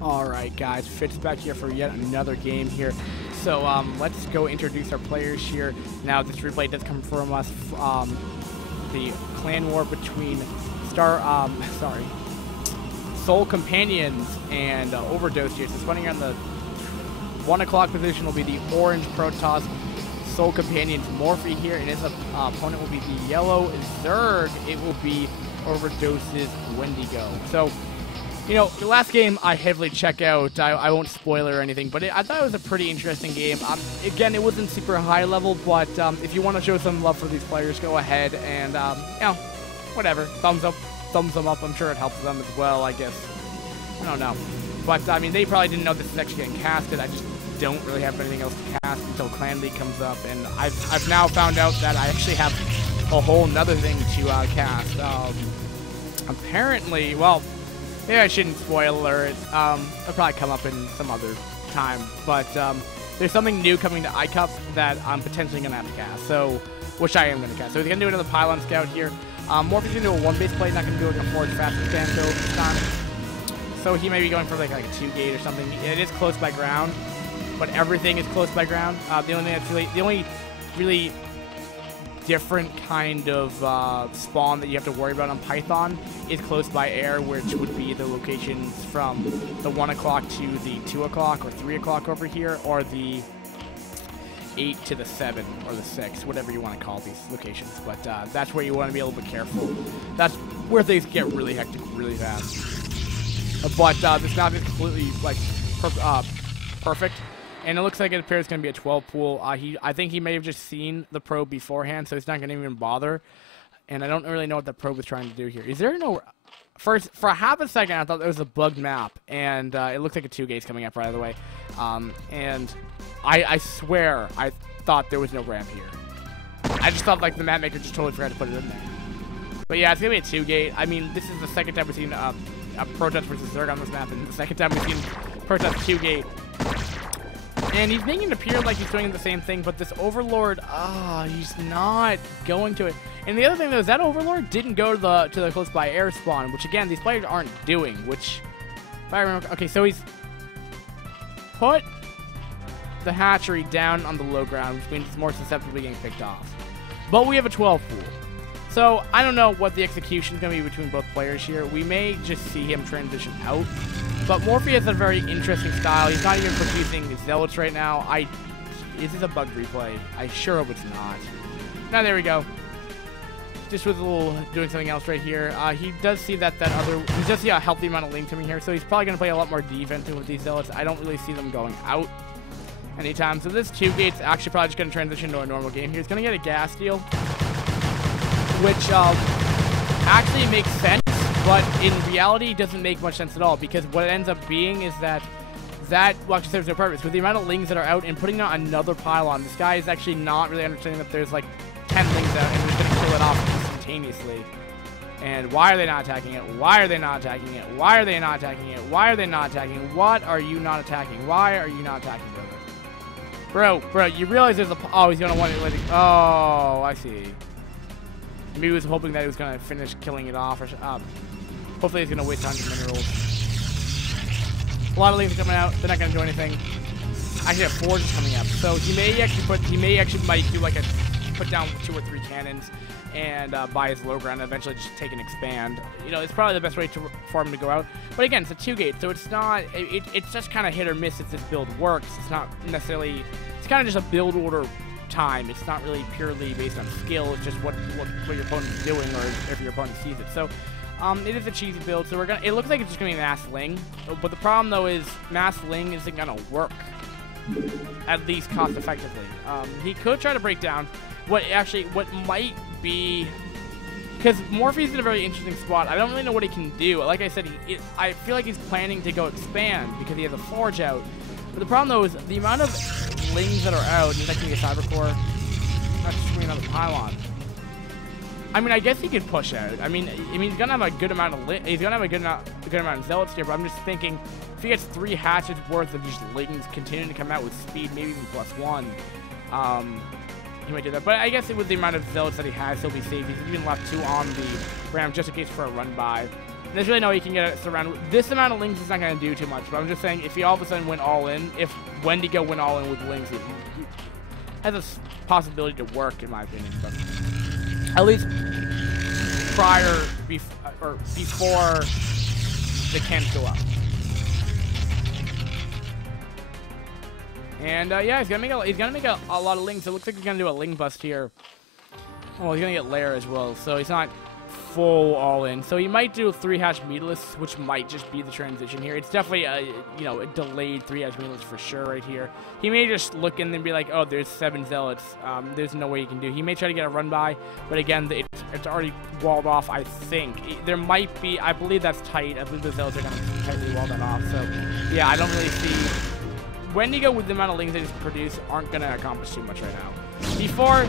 Alright guys, Fitz back here for yet another game here. So let's go introduce our players here. Now this replay does come from us, the clan war between Soul Companions and OverDosed here. So spawning on the 1 o'clock position will be the orange Protoss Soul Companions Morfy here, and his opponent will be the yellow Zerg. It will be OverDosed's Wendigo. So, you know, the last game I heavily check out. I won't spoil it or anything, but I thought it was a pretty interesting game. Again, it wasn't super high level, but if you want to show some love for these players, go ahead and, you know, whatever. Thumbs them up. I'm sure it helps them as well, I guess. I don't know. But, I mean, they probably didn't know this is actually getting casted. I just don't really have anything else to cast until Clan League comes up. And I've now found out that I actually have a whole nother thing to cast. Apparently, well, maybe I shouldn't spoil it. It'll probably come up in some other time. But there's something new coming to iCup that I'm potentially going to have to cast. So, which I am going to cast. So he's going to do another Pylon Scout here. Morphy's going to do a 1-base play, not going to do like a Forge Fast Stand build this time. So he may be going for like a 2-gate or something. It is close by ground, but everything is close by ground. The only really different kind of spawn that you have to worry about on Python is close by air, which would be the locations from the 1 o'clock to the 2 o'clock or 3 o'clock over here, or the 8 to the 7 or the 6, whatever you want to call these locations. But that's where you want to be a little bit careful. That's where things get really hectic really fast. But this map is completely like perfect, and it looks like it appears it's going to be a 12 pool. I think he may have just seen the probe beforehand, so he's not going to even bother. And I don't really know what the probe is trying to do here. Is there no... First, for half a second, I thought there was a bugged map, and it looks like a 2-gate's coming up right away. And I swear I thought there was no ramp here. I just thought like the map maker just totally forgot to put it in there. But yeah, it's going to be a 2-gate. I mean, this is the second time we've seen a Protoss versus Zerg on this map, and the second time we've seen Protoss 2-gate. And he's making it appear like he's doing the same thing, but this Overlord, he's not going to it. And the other thing though is that Overlord didn't go to the close by air spawn, which again these players aren't doing. Which, if I remember, okay, so he's put the hatchery down on the low ground, which means it's more susceptible to getting picked off. But we have a 12 pool. So, I don't know what the execution is going to be between both players here. We may just see him transition out. But Morphy has a very interesting style. He's not even producing Zealots right now. Is this a bug replay? I sure hope it's not. Now, there we go. Just with a little doing something else right here. He does see he does see a healthy amount of link coming here. So, he's probably going to play a lot more defensive with these Zealots. I don't really see them going out anytime. So, this 2-gate's actually probably just going to transition to a normal game here. He's going to get a gas deal, which actually makes sense, but in reality doesn't make much sense at all, because what it ends up being is that well, actually serves no purpose. With the amount of lings that are out and putting out another pylon, this guy is actually not really understanding that there's like 10 lings out and they're going to kill it off instantaneously. And why are they not attacking it? Why are they not attacking it? Why are they not attacking it? Why are they not attacking it? What are you not attacking? Why are you not attacking, brother? Bro, you realize there's oh, he's going to want it. Oh, I see. Maybe he was hoping that he was going to finish killing it off. Or hopefully he's going to waste 100 minerals. A lot of lings are coming out. They're not going to do anything. Actually, a Forge is coming up. So he may actually might do like put down 2 or 3 cannons and buy his low ground and eventually just take and expand. You know, it's probably the best way for him to go out. But again, it's a 2-gate, so it's not, it's just kind of hit or miss if this build works. It's not necessarily, it's kind of just a build order time. It's not really purely based on skill. It's just what your opponent's doing, or if your opponent sees it. So it is a cheesy build. So it looks like it's just gonna be mass ling, but the problem though is mass ling isn't gonna work, at least cost effectively. He could try to break down what might be, because Morphy's in a very interesting spot. I don't really know what he can do. Like I said, I feel like he's planning to go expand because he has a Forge out. But the problem though is the amount of lings that are out. He's actually a Cyber Core. Not just another pylon. I mean, I guess he could push out. I mean, he's gonna have a good amount of he's gonna have a good amount of zealots here. But I'm just thinking, if he gets 3 hatchets worth of just lings continuing to come out with speed, maybe even +1, he might do that. But I guess with the amount of zealots that he has, he'll be safe. He's even left 2 on the ground just in case for a run by. There's really no way you can get it surrounded. This amount of Lings is not going to do too much, but I'm just saying, if he all of a sudden went all in, if Wendigo went all in with Lings, it has a possibility to work, in my opinion. But at least before the cans go up. And yeah, he's gonna make a lot of Lings. It looks like he's gonna do a Ling bust here. Well, he's gonna get Lair as well, so he's not full all in. So he might do a 3-hash meatless, which might just be the transition here. It's definitely a a delayed 3-hash meatless for sure right here. He may just look in and be like, oh, there's 7 zealots. There's no way he can do. He may try to get a run by, but again, it's already walled off. I think there might be. I believe that's tight. I believe the zealots are gonna tightly wall that off. So yeah, I don't really see Wendigo with the amount of Lings they just produce aren't gonna accomplish too much right now. Before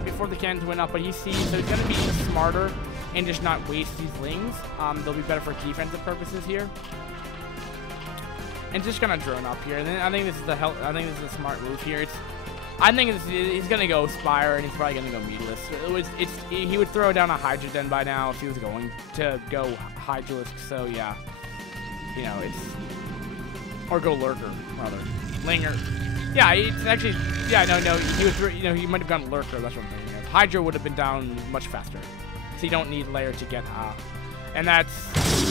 before the cannons went up, but he sees, so he's gonna be smarter and just not waste these Lings. They'll be better for defensive purposes here. And just gonna drone up here. And then I think this is a smart move here. I think he's gonna go Spire, and he's probably gonna go meatless. He would throw down a Hydra Den by now if he was going to go Hydralisk. So yeah, or go Lurker rather, Linger. Yeah, it's actually no. He would he might have gone Lurker. That's what I'm thinking of. Hydra would have been down much faster. So you don't need Lair to get and you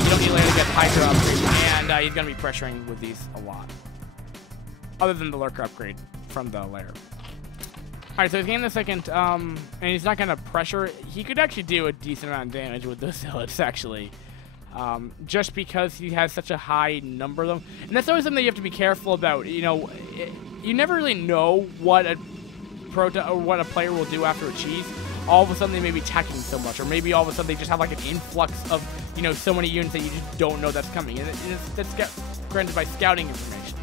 don't need Lair to get Hydra upgrade, and he's gonna be pressuring with these a lot. Other than the Lurker upgrade from the Lair. Alright, so he's getting the second, and he's not gonna pressure. He could actually do a decent amount of damage with those zealots, actually. Just because he has such a high number of them. And that's always something you have to be careful about. You never really know what a player will do after a cheese. All of a sudden they may be attacking so much, or maybe all of a sudden they just have like an influx of so many units that you just don't know that's coming, and that's granted by scouting information.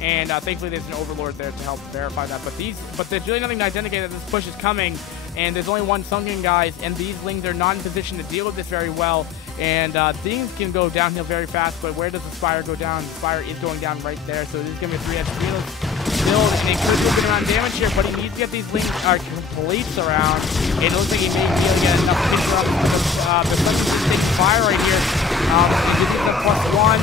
And thankfully there's an overlord there to help verify that. But there's really nothing to authenticate that this push is coming, and there's only one sunken, guys, and these Lings are not in position to deal with this very well. And things can go downhill very fast, but where does the Spire go down? The Spire is going down right there, so this is going to be a 3-edged build, and it could do a good amount of damage here, but he needs to get these Lings complete around, and it looks like he may be able to get enough hits around the Sun's just taking fire right here. They give them +1,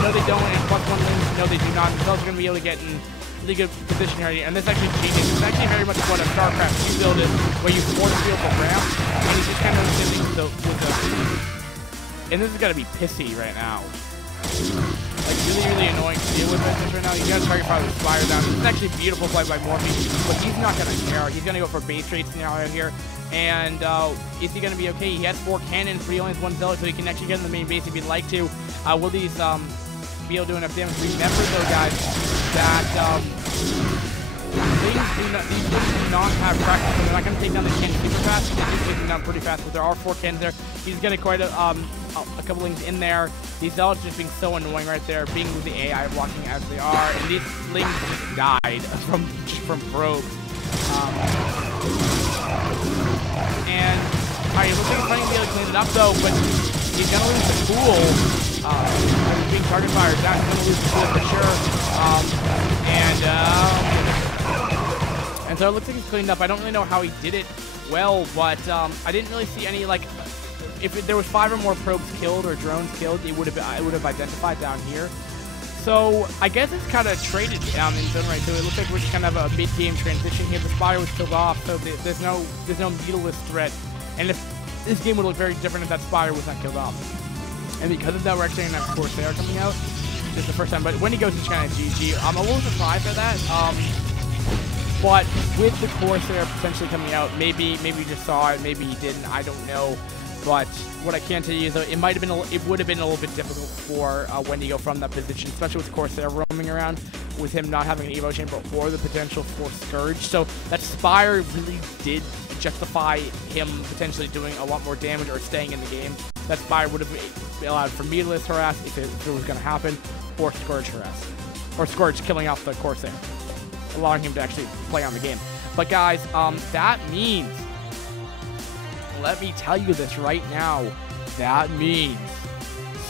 no they don't, and +1 Lings, no they do not. The Cells are going to be able to get in really good position here, and this actually genius. It's actually very much what a StarCraft 2 build is, where you force field the ramp, and he's just kind of sitting with the and this is gonna be pissy right now. Like really annoying to deal with this right now. You gotta target probably Spire down. This is actually a beautiful play by Morfy, but he's not gonna care. He's gonna go for base trade scenario here. And is he gonna be okay? He has 4 cannons, but he only has 1 zealot, so he can actually get in the main base if he'd like to. Will these be able to do enough damage? Remember though, guys, that these do not have practice, so they're not going to take down the cannons super fast. They're taking them down pretty fast, but there are 4 cannons there. He's getting quite a couple Lings in there. These zealots just being so annoying right there, being with the AI blocking as they are, and these Lings just died from probes. And alright, it looks like he's trying to be able to clean it up though, but he's going to lose the pool. He's being target fired down. He's going to lose the pool for sure. And so it looks like he's cleaned up. I don't really know how he did it well, but I didn't really see any, like, if there was 5 or more probes killed or drones killed, it would have identified down here. So I guess it's kind of traded down in zone right. So it looks like we're just kind of a mid-game transition here. The Spire was killed off, so there's no Beetleless threat. And if this game would look very different if that Spire was not killed off. And because of that, we're actually going to have Corsair coming out. This is the first time, but when he goes, it's kind of GG. I'm a little surprised at that. But with the Corsair potentially coming out, maybe he just saw it, maybe he didn't. I don't know. But what I can tell you is that it would have been a little bit difficult for Wendigo from that position, especially with Corsair roaming around, with him not having an Evo chamber or the potential for Scourge. So that Spire really did justify him potentially doing a lot more damage or staying in the game. That Spire would have allowed for meatless harass if it was going to happen, or Scourge harass, or Scourge killing off the Corsair, allowing him to actually play on the game. But guys, that means, let me tell you this right now, that means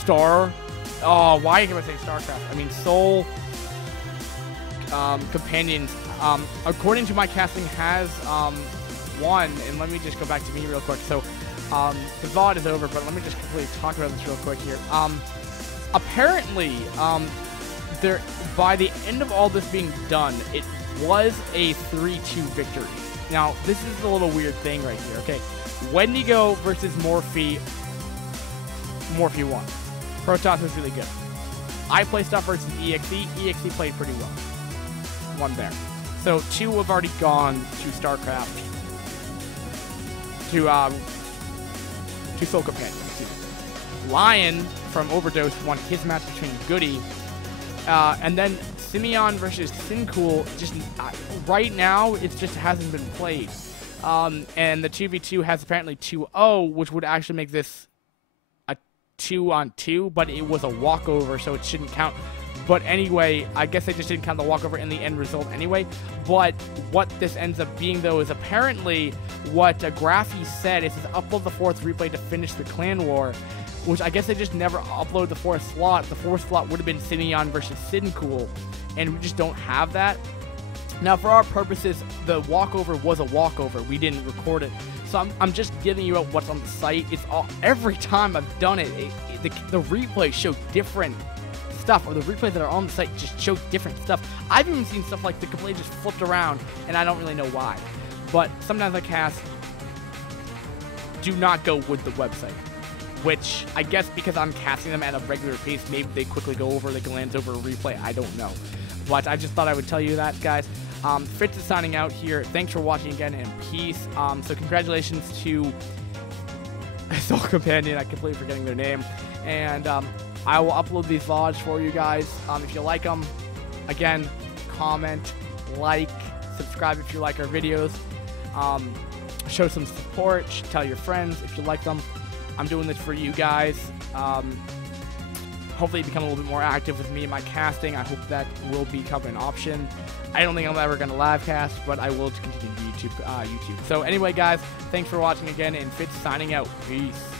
why can I say StarCraft? I mean Soul Companions, according to my casting, has won, and let me just go back to me real quick. So The VOD is over, but let me just quickly talk about this real quick here. Apparently, there by the end of all this being done, it was a 3-2 victory. Now, this is a little weird thing right here. Okay, Wendigo versus Morfy. Morphe won. Protoss was really good. I play stuff versus EXE. EXE played pretty well. One there. So 2 have already gone to StarCraft. To Soul Companion. Lion from OverDosed won his match between Goody. And then Simeon versus Sincool, just right now, it just hasn't been played. And the 2v2 has apparently 2-0, which would actually make this a 2-on-2, but it was a walkover, so it shouldn't count. But anyway, I guess they just didn't count the walkover in the end result anyway. But what this ends up being, though, is apparently what Graphy said is to upload the 4th replay to finish the clan war, which I guess they just never uploaded the 4th slot. The 4th slot would have been Simeon versus Sincool, and we just don't have that. Now, for our purposes, the walkover was a walkover. We didn't record it. So I'm just giving you out what's on the site. It's all, every time I've done it, the replays show different stuff, or the replays that are on the site just show different stuff. I've even seen stuff like the replay just flipped around, and I don't really know why. But sometimes I cast do not go with the website, which I guess because I'm casting them at a regular pace, maybe they quickly go over, they glance over a replay, I don't know. But I just thought I would tell you that, guys. Fitz is signing out here. Thanks for watching again, and peace. So congratulations to Soul Companion. I completely forgetting their name. And I will upload these VODs for you guys. If you like them, again, comment, like, subscribe if you like our videos. Show some support. Tell your friends if you like them. I'm doing this for you guys. Hopefully become a little bit more active with me and my casting. I hope that will become an option. I don't think I'm ever going to live cast, but I will continue YouTube. So anyway, guys, thanks for watching again, and Fitz signing out. Peace.